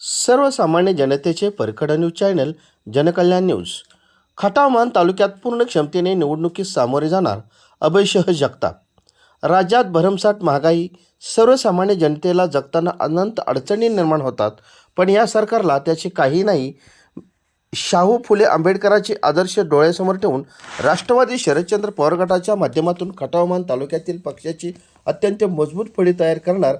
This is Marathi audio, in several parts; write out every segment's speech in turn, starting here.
सर्वसामान्य जनतेचे परखड न्यूज चॅनल जनकल्याण न्यूज. खटाव तालुक्यात पूर्ण क्षमतेने निवडणुकीस सामोरे जाणार अभयसिंह जगताप. राज्यात भरमसाठ महागाई, सर्वसामान्य जनतेला जगताना अनंत अडचणी निर्माण होतात, पण या सरकारला त्याचे काही नाही. शाहू फुले आंबेडकरांचे आदर्श डोळ्यासमोर ठेवून राष्ट्रवादी शरदचंद्र पवार गटाच्या माध्यमातून खटाव तालुक्यातील पक्षाची अत्यंत मजबूत फळी तयार करणार.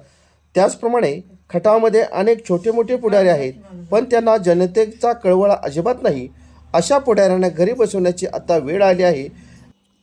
त्याचप्रमाणे खटावमध्ये अनेक छोटे मोठे पुढारी आहेत, पण त्यांना जनतेचा कळवळा अजिबात नाही. अशा पुढाऱ्यांना घरी बसवण्याची आता वेळ आली आहे.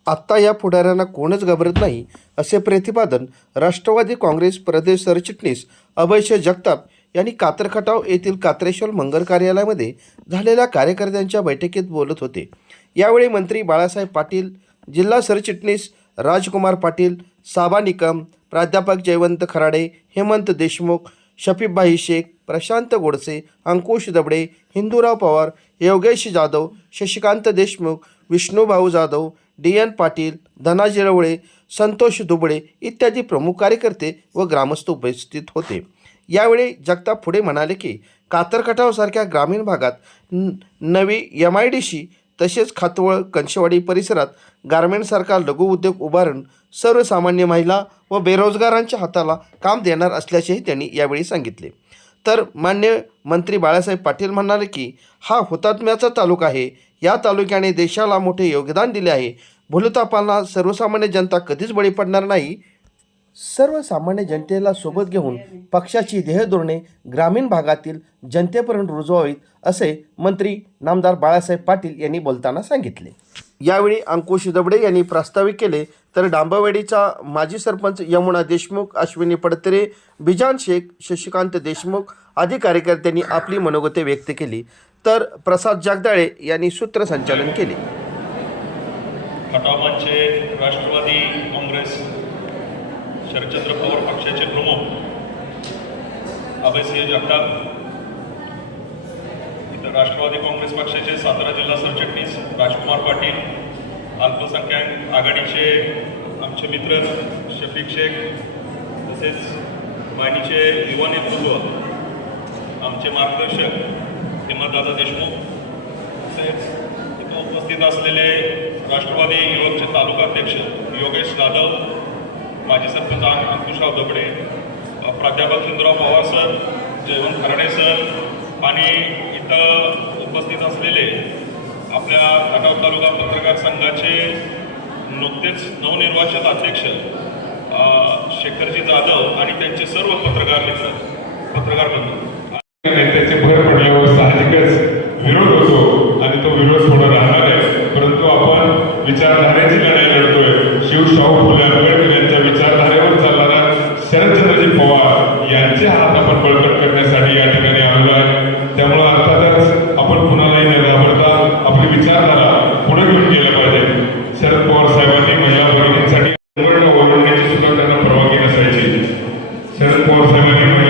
आत्ता या पुढाऱ्यांना कोणच घाबरत नाही, असे प्रतिपादन राष्ट्रवादी काँग्रेस प्रदेश सरचिटणीस अभयसिंह जगताप यांनी कातरखटाव येथील कात्रेश्वर मंगल कार्यालयामध्ये झालेल्या कार्यकर्त्यांच्या बैठकीत बोलत होते. यावेळी मंत्री बाळासाहेब पाटील, जिल्हा सरचिटणीस राजकुमार पाटील, साबा निकम, प्राध्यापक जयवंत खराडे, हेमंत देशमुख, शफीभाई शेख, प्रशांत गोडसे, अंकुश दबडे, हिंदूराव पवार, योगेश जाधव, शशिकांत देशमुख, विष्णुभाऊ जाधव, डी.एन. पाटील, धनाजी रवळे, संतोष दुबळे इत्यादी प्रमुख कार्यकर्ते व ग्रामस्थ उपस्थित होते. यावेळी जगताप पुढे म्हणाले की कातरखटावसारख्या ग्रामीण भागात नवी MIDC तसेच खातवळ, कंशवाडी परिसरात गारमेंटसारखा लघु उद्योग उभारून सर्वसामान्य महिला व बेरोजगारांच्या हाताला काम देणार असल्याचेही त्यांनी यावेळी सांगितले. तर मान्य मंत्री बाळासाहेब पाटील म्हणाले की हा हुतात्म्याचा तालुका आहे. या तालुक्याने देशाला मोठे योगदान दिले आहे. भूलथापांना सर्वसामान्य जनता कधीच बळी पडणार नाही. सर्वसामान्य जनतेला सोबत घेऊन पक्षाची ध्येयधोरणे ग्रामीण भागातील जनतेपर्यंत रुजवावीत, असे मंत्री नामदार बाळासाहेब पाटील यांनी बोलताना सांगितले. यावेळी अंकुश दबडे यांनी प्रास्ताविक केले, तर डांबावाडीचा माजी सरपंच यमुना देशमुख, अश्विनी पडतरे, बिजान शेख, शशिकांत देशमुख आदी कार्यकर्त्यांनी आपली मनोगते व्यक्त केली. तर प्रसाद जगदाळे यांनी सूत्रसंचालन केले. खटावचे राष्ट्रवादी काँग्रेस शरदचंद्र पवार पक्षाचे प्रमुख अभयसिंह जगताप, इतर राष्ट्रवादी काँग्रेस पक्षाचे सातारा जिल्हा सरचिटणीस राजकुमार पाटील, अल्पसंख्याक आघाडीचे आमचे मित्र शफीक शेख, तसेच वाहिनीचे युवा नेतृत्व आमचे मार्गदर्शक हेमंतदादा देशमुख, तसेच इथं उपस्थित असलेले राष्ट्रवादी युवकचे तालुका अध्यक्ष योगेश जाधव, माजी सरपंच अंकुशराव दबडे, प्राध्यापक हिंदूराव पवार सर, जयवंत खराडे सर आणि इथं उपस्थित असलेले आपल्या खटाव तालुका पत्रकार संघाचे नुकतेच नवनिर्वाचित अध्यक्ष शेखरजी जाधव आणि त्यांचे सर्व पत्रकार बंधू. नेत्याचे भर पडल्यावर साहजिकच विरोध होतो आणि तो विरोध थोडा राहणार आहे, परंतु आपण विचारधारेची लढाई लढतोय. शाहू फुले आंबेडकर यांच्या विचारधारेवर चालणारा शरदचंद्रजी पवार यांचे हात आपण बळकट करण्यासाठी या ठिकाणी आलेलो आहे. त्यामुळे अर्थातच आपण कुणालाही न घाबरता आपली विचारधारा पुढे घेऊन गेलं पाहिजे. शरद पवार साहेबांनी महिला भगिनींसाठी ओरडण्याची सुद्धा त्यांना परवानगी नसायची. शरद पवार साहेबांनी